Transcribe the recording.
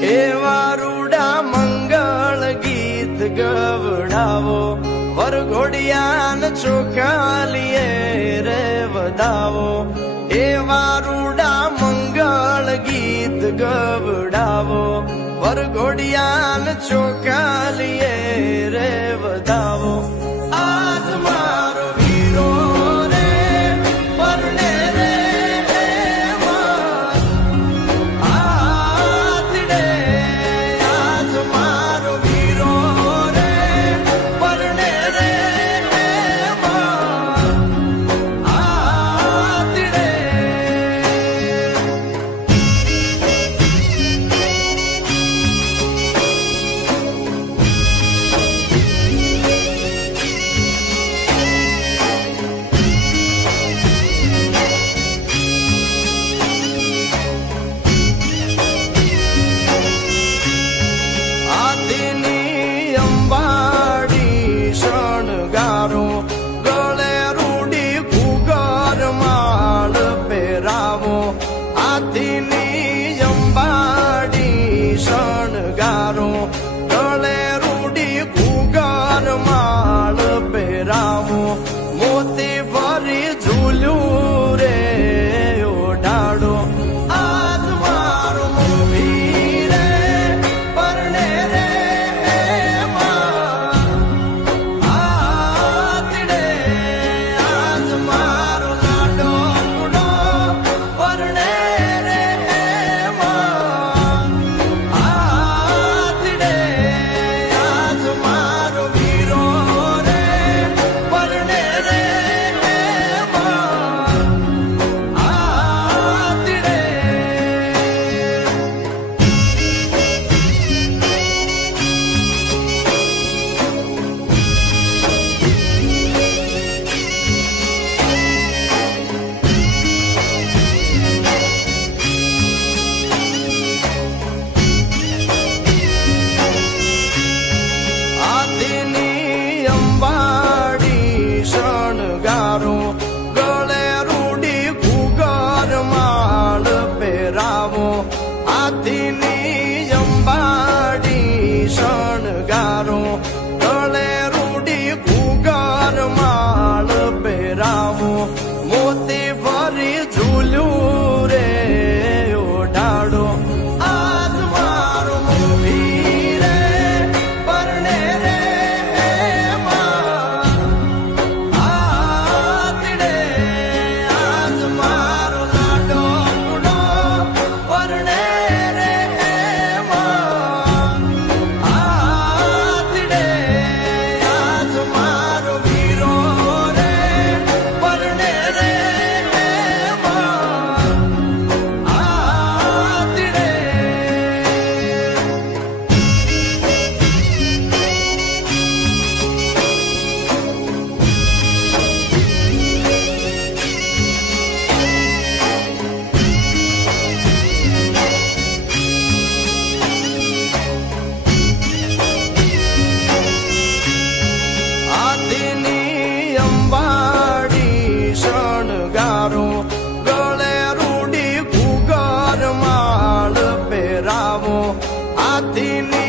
એવા રૂડા મંગળ ગીત ગવડાવો, વરઘોડિયાન ચોખાલીએ રે વધાવો. એવા રૂડા મંગળ ગીત ગવડાવો, વરઘોડિયાન ચોખાલીએ રે વધાવો. આજ મારો વીરો રે પરણે રે આતડે, આજ મારો વીરો રે પરણે રે આતડે. આદિની અંબાડી શણગારો, ગળે રૂડી ઘૂઘર માળ પહેરાવો. આદિની અંબાડી શણગારો, ગળે રૂડી ઘૂઘર માળ પહેરાવો. મોતી ભરી ઝૂલ્યું રે ઓઢાડો, આજ મારો મોભી રે પરણે રે આતડે, આજ મારો લાડો કુડો પરણે રે આતડે, આજ મારો વીરો રે પરણે રે આતડે. આદિની અંબાડી શણગારો, ગળે રૂડી ઘૂઘર માળ પહેરાવો. આદિની અંબાડી શણગારો, ગળે રૂડી ઘૂઘર માળ પહેરાવો. મોતી ભરી ઝૂલ્યું રે ઓઢાડો, આજ મારો મોભી રે પરણે રે આતડે, આજ મારો લાડો કુડો પરણે રે આતડે, આજ મારો વીરો રે પરણે રે આતડે. આદિની અંબાડી શણગારો, ગળે રૂડી ઘૂઘર માળ પહેરાવો. આદિની